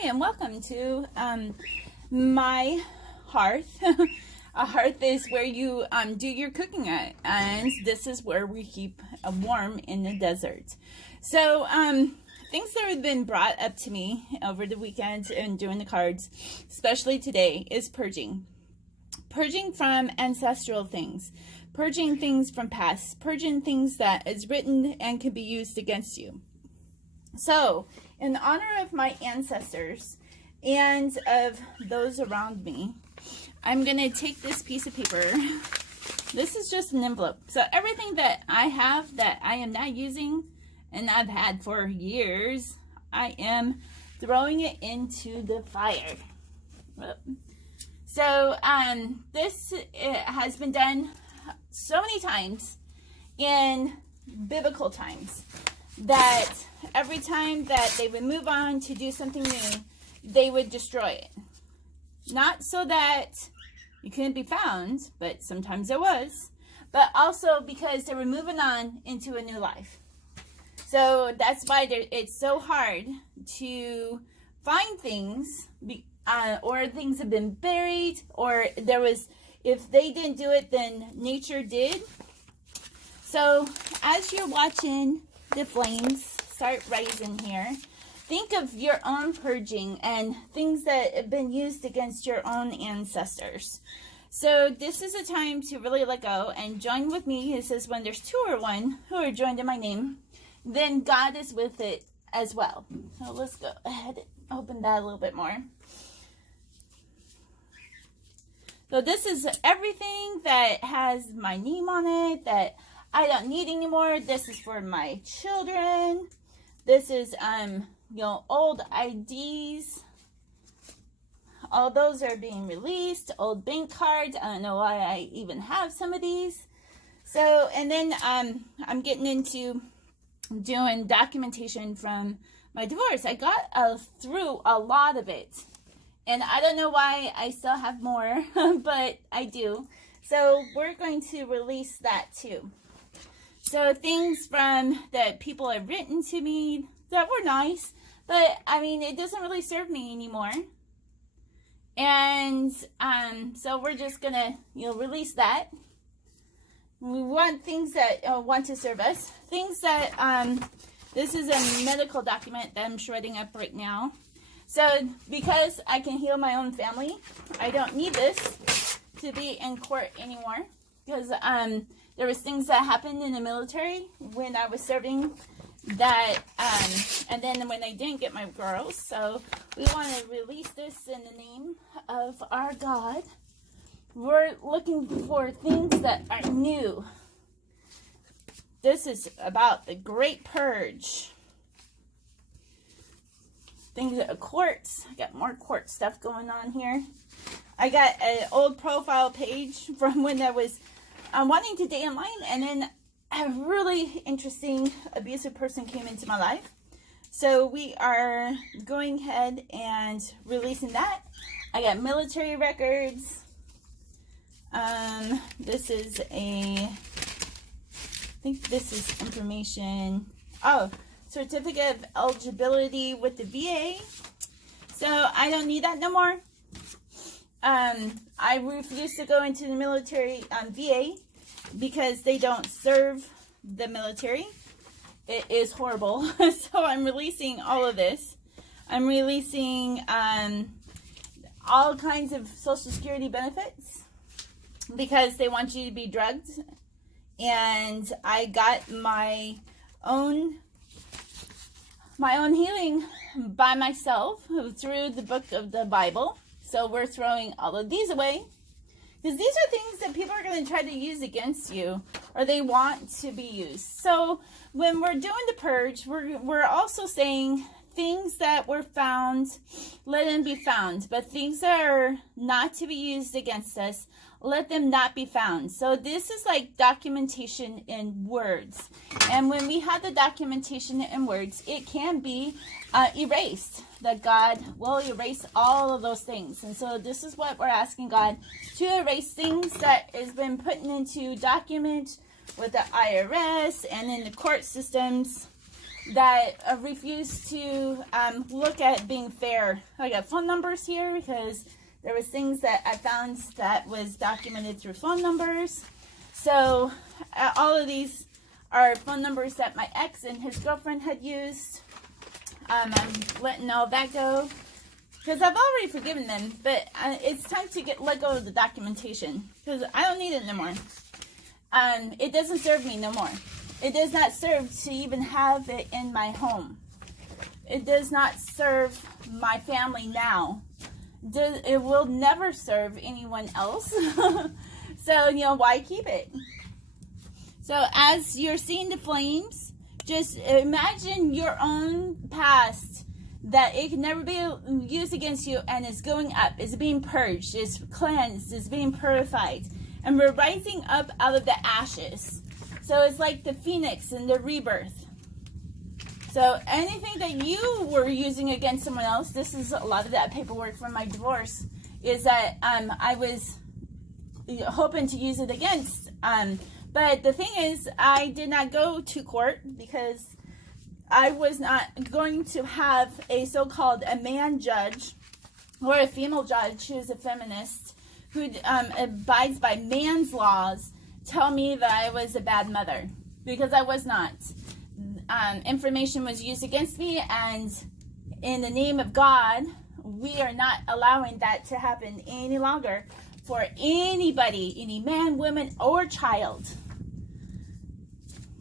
Hi, and welcome to my hearth. A hearth is where you do your cooking at, and this is where we keep warm in the desert. So things that have been brought up to me over the weekend and doing the cards, especially today, is purging. Purging from ancestral things, purging things from past, purging things that is written and can be used against you. So, in honor of my ancestors and of those around me, I'm going to take this piece of paper. This is just an envelope. So everything that I have that I am not using and I've had for years, I am throwing it into the fire. So this has been done so many times in biblical times that every time that they would move on to do something new, they would destroy it. Not so that you couldn't be found, but sometimes there was, but also because they were moving on into a new life. So that's why it's so hard to find things, or things have been buried, or there was, if they didn't do it, then nature did. So as you're watching the flames start rising here, think of your own purging and things that have been used against your own ancestors. So this is a time to really let go and join with me. It says when there's two or one who are joined in my name, then God is with it as well. So let's go ahead and open that a little bit more. So this is everything that has my name on it that I don't need anymore. This is for my children. This is, old IDs. All those are being released. Old bank cards. I don't know why I even have some of these. So, and then I'm getting into doing documentation from my divorce. I got through a lot of it. And I don't know why I still have more, but I do. So we're going to release that too. So things from that people have written to me that were nice, but I mean, it doesn't really serve me anymore. And so we're just gonna, release that. We want things that want to serve us. Things that, this is a medical document that I'm shredding up right now. So because I can heal my own family, I don't need this to be in court anymore. Because there was things that happened in the military when I was serving that, and then when I didn't get my girls. So we want to release this in the name of our God. We're looking for things that are new. This is about the Great Purge. Things that are quartz. I got more quartz stuff going on here. I got an old profile page from when I was wanting to date online, and then a really interesting abusive person came into my life. So we are going ahead and releasing that. I got military records. This is I think this is information. Oh, certificate of eligibility with the VA. So I don't need that no more. I refuse to go into the military VA because they don't serve the military. It is horrible. So I'm releasing all of this. I'm releasing all kinds of Social Security benefits because they want you to be drugged. And I got my own healing by myself through the book of the Bible. So we're throwing all of these away because these are things that people are going to try to use against you, or they want to be used. So when we're doing the purge, we're also saying things that were found, let them be found. But things that are not to be used against us, let them not be found. So this is like documentation in words. And when we have the documentation in words, it can be erased. That God will erase all of those things. And so this is what we're asking God to erase things that has been put into document with the IRS and in the court systems. that refuse to look at being fair. I got phone numbers here because there was things that I found that was documented through phone numbers. So all of these are phone numbers that my ex and his girlfriend had used. I'm letting all that go because I've already forgiven them, but it's time to let go of the documentation because I don't need it no more. It doesn't serve me no more. It does not serve to even have it in my home. It does not serve my family now. It will never serve anyone else. So, why keep it? So as you're seeing the flames, just imagine your own past that it can never be used against you, and it's going up. It's being purged. It's cleansed. It's being purified. And we're rising up out of the ashes. So it's like the phoenix and the rebirth. So anything that you were using against someone else, this is a lot of that paperwork from my divorce, is that I was hoping to use it against. But the thing is, I did not go to court because I was not going to have a so-called a man judge or a female judge who's a feminist who abides by man's laws tell me that I was a bad mother, because I was not. Information was used against me, and in the name of God, we are not allowing that to happen any longer for anybody, any man, woman, or child.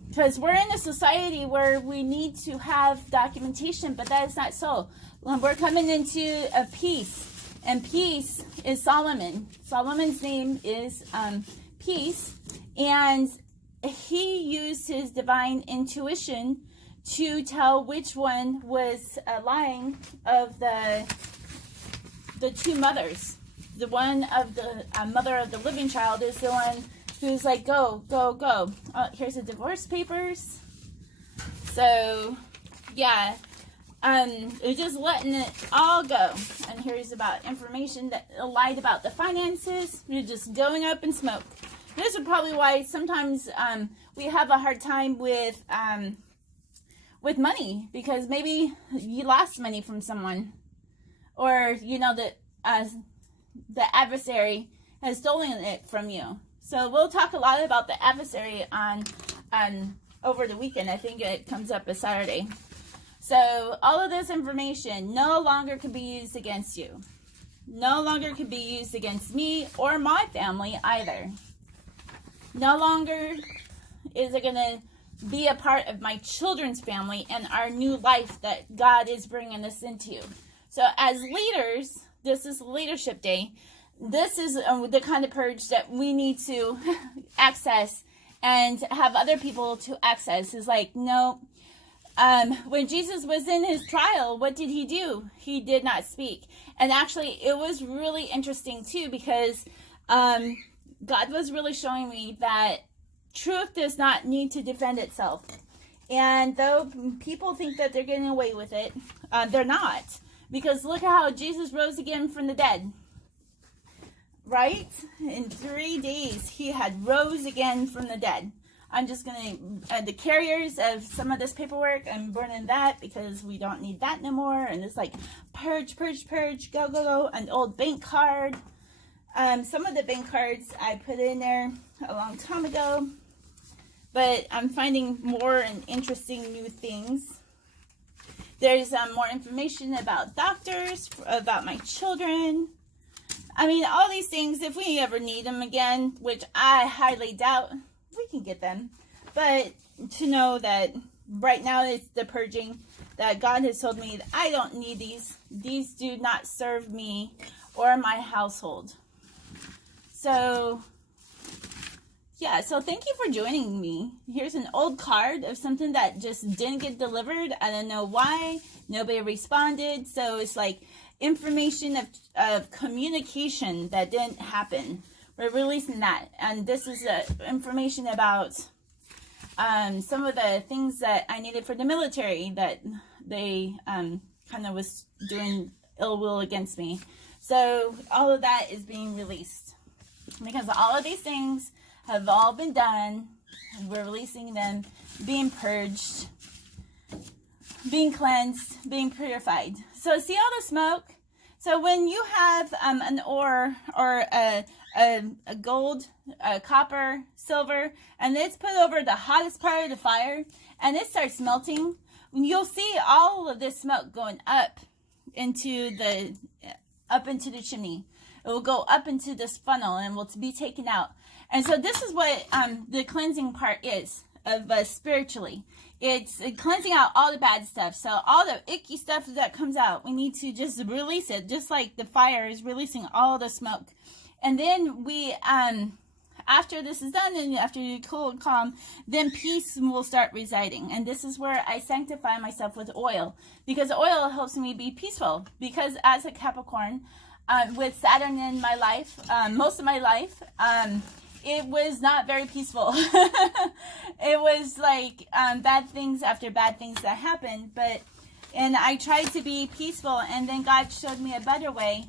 Because we're in a society where we need to have documentation, but that is not so. We're coming into a peace, and peace is Solomon. Solomon's name is Peace, and he used his divine intuition to tell which one was lying of the two mothers. The one of the mother of the living child is the one who's like, go, go, go. Here's the divorce papers. So, yeah, we're just letting it all go. And here's about information that lied about the finances. You're just going up in smoke. This is probably why sometimes we have a hard time with money, because maybe you lost money from someone, or the adversary has stolen it from you. So we'll talk a lot about the adversary on over the weekend. I think it comes up a Saturday. So all of this information no longer can be used against you. No longer can be used against me or my family either. No longer is it going to be a part of my children's family and our new life that God is bringing us into. So as leaders, this is Leadership Day. This is the kind of purge that we need to access and have other people to access. Is like, no, when Jesus was in his trial, what did he do? He did not speak. And actually, it was really interesting too, because God was really showing me that truth does not need to defend itself. And though people think that they're getting away with it, they're not. Because look at how Jesus rose again from the dead. Right? In 3 days, he had rose again from the dead. I'm just going to, the carriers of some of this paperwork, I'm burning that because we don't need that no more. And it's like, purge, purge, purge, go, go, go. An old bank card. Some of the bank cards I put in there a long time ago. But I'm finding more and interesting new things. There's more information about doctors, about my children. I mean, all these things, if we ever need them again, which I highly doubt, we can get them. But to know that right now it's the purging, that God has told me that I don't need these. These do not serve me or my household. So, yeah, so thank you for joining me. Here's an old card of something that just didn't get delivered. I don't know why. Nobody responded. So it's like information of communication that didn't happen. We're releasing that. And this is information about some of the things that I needed for the military that they kind of was doing ill will against me. So all of that is being released. Because all of these things have all been done. We're releasing them, being purged. being cleansed, being purified. So see all the smoke? So when you have an ore or a gold, copper, silver, and it's put over the hottest part of the fire, and it starts melting, you'll see all of this smoke going up into the chimney. It will go up into this funnel and will be taken out. And so this is what the cleansing part is of spiritually. It's cleansing out all the bad stuff. So all the icky stuff that comes out, we need to just release it, just like the fire is releasing all the smoke. And then we, after this is done, and after you cool and calm, then peace will start residing. And this is where I sanctify myself with oil, because oil helps me be peaceful. Because as a Capricorn, with Saturn in my life, most of my life, it was not very peaceful. It was like bad things after bad things that happened. And I tried to be peaceful, and then God showed me a better way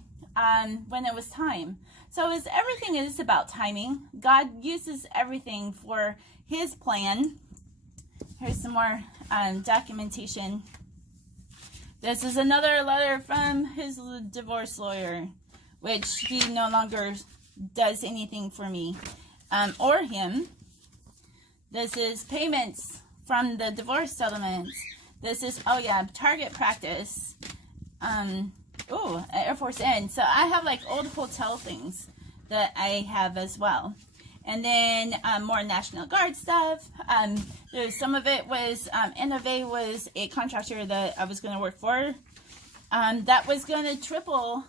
when it was time. So everything is about timing. God uses everything for his plan. Here's some more documentation. This is another letter from his divorce lawyer, which he no longer does anything for me or him. This is payments from the divorce settlements. This is, target practice. Air Force Inn. So I have like old hotel things that I have as well. And then more National Guard stuff. Some of it was, NFA was a contractor that I was going to work for. That was going to triple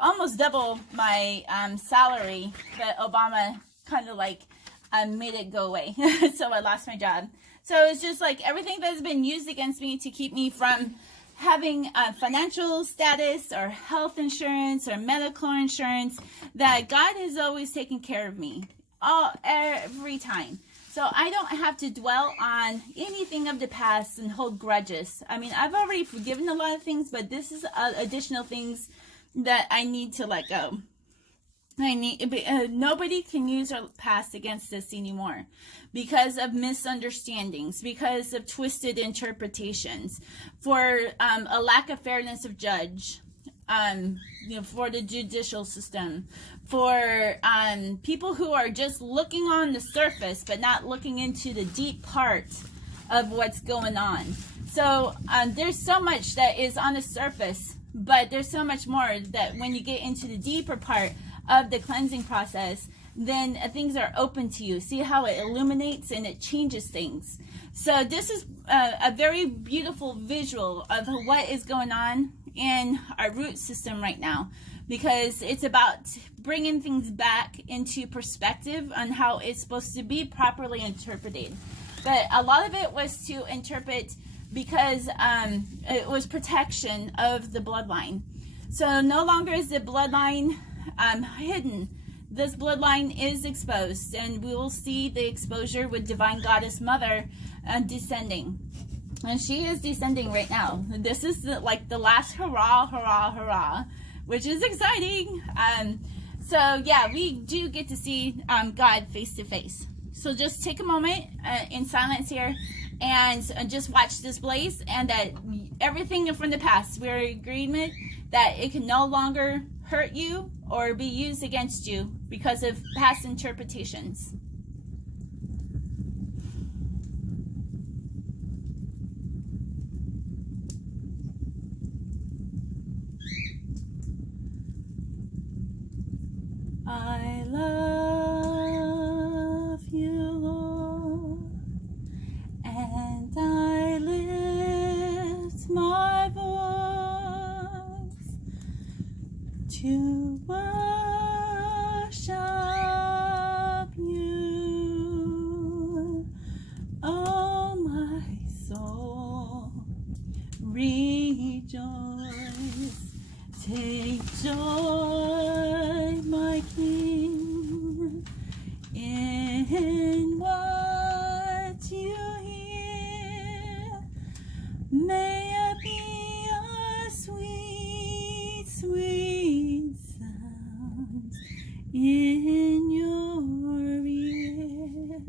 almost double my salary, but Obama kind of like made it go away. So I lost my job. So it's just like everything that's been used against me to keep me from having financial status or health insurance or medical insurance, that God has always taken care of me every time. So I don't have to dwell on anything of the past and hold grudges. I mean, I've already forgiven a lot of things, but this is additional things that I need to let go. Nobody can use our past against us anymore because of misunderstandings, because of twisted interpretations, for a lack of fairness of judge, for the judicial system, for people who are just looking on the surface but not looking into the deep part of what's going on. So there's so much that is on the surface, but there's so much more that when you get into the deeper part of the cleansing process, then things are open to you. See how it illuminates and it changes things. So this is a very beautiful visual of what is going on in our root system right now, because it's about bringing things back into perspective on how it's supposed to be properly interpreted. But a lot of it was to interpret because it was protection of the bloodline. So no longer is the bloodline hidden. This bloodline is exposed, and we will see the exposure with Divine Goddess Mother descending. And she is descending right now. This is like the last hurrah, hurrah, hurrah, which is exciting. So yeah, we do get to see God face to face. So just take a moment in silence here and just watch this blaze, and that everything from the past, we're in agreement that it can no longer hurt you or be used against you because of past interpretations. I love you, Lord, and I lift my voice to worship you. Oh, my soul, rejoice. Take joy, my King, in what you hear. May it be a sweet, sweet sound in your ear.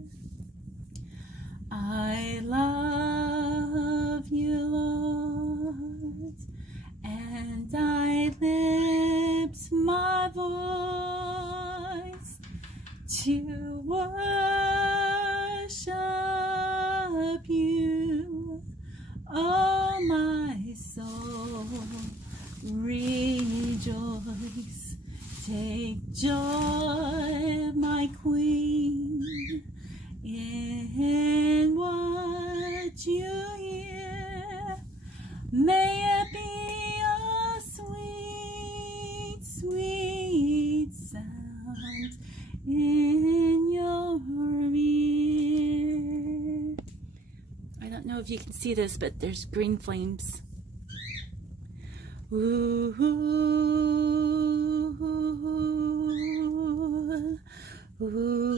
I love to worship you, oh my soul, rejoice. Take joy, my Queen, in what you hear. May it be a sweet, sweet sound in your ear. I don't know if you can see this, but there's green flames. Ooh, ooh, ooh, ooh, ooh,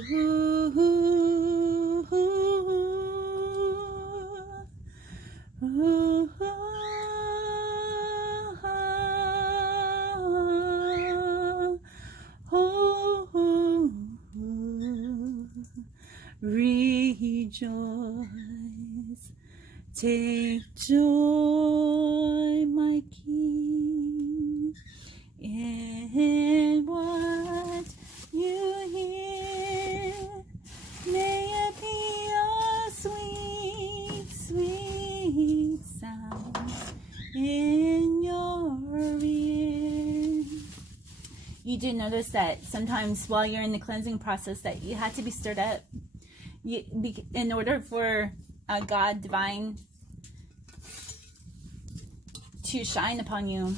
rejoice, take joy, my King, in what you hear. May it be a sweet, sweet sound in your ear. You do notice that sometimes while you're in the cleansing process that you have to be stirred up. In order for God divine to shine upon you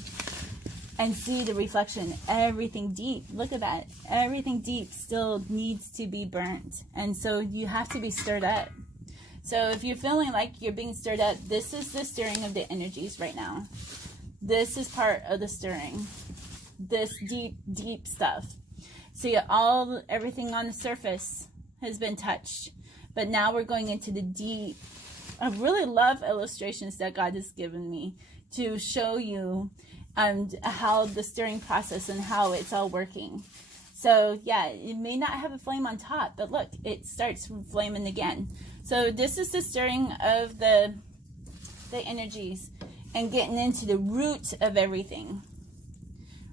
and see the reflection, everything deep, look at that, everything deep still needs to be burnt, and so you have to be stirred up. So if you're feeling like you're being stirred up, this is the stirring of the energies right now. This is part of the stirring, this deep stuff. See, everything on the surface has been touched, but now we're going into the deep. I really love illustrations that God has given me to show you how the stirring process and how it's all working. So yeah, it may not have a flame on top, but look, it starts flaming again. So this is the stirring of the energies and getting into the root of everything.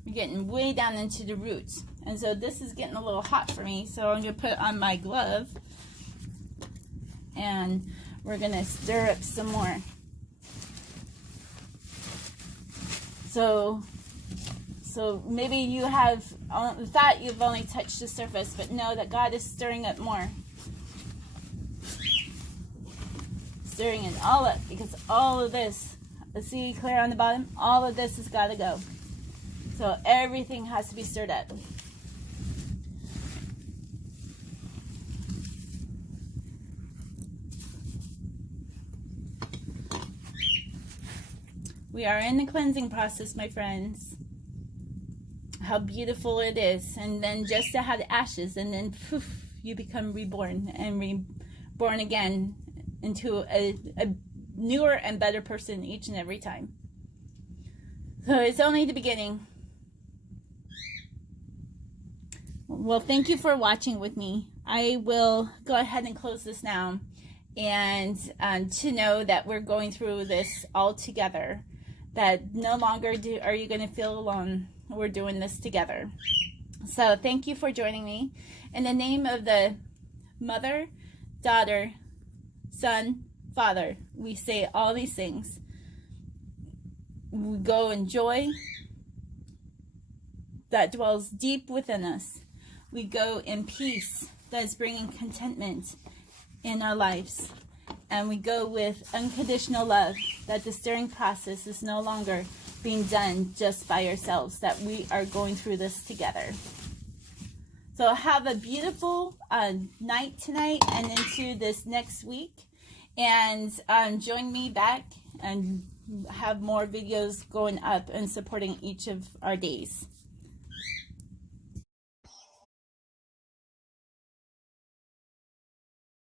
We're getting way down into the roots. And so this is getting a little hot for me, so I'm going to put on my glove and we're going to stir up some more. So maybe you have thought you've only touched the surface, but know that God is stirring up more. Stirring it all up, because all of this, see clear on the bottom, all of this has got to go. So everything has to be stirred up. We are in the cleansing process, my friends. How beautiful it is. And then just to have the ashes, and then poof, you become reborn and reborn again into a newer and better person each and every time. So it's only the beginning. Well, thank you for watching with me. I will go ahead and close this now, and to know that we're going through this all together, that no longer are you going to feel alone. We're doing this together. So thank you for joining me. In the name of the Mother, Daughter, Son, Father, we say all these things. We go in joy that dwells deep within us. We go in peace that is bringing contentment in our lives. And we go with unconditional love, that the stirring process is no longer being done just by ourselves, that we are going through this together. So have a beautiful night tonight and into this next week. And join me back and have more videos going up and supporting each of our days.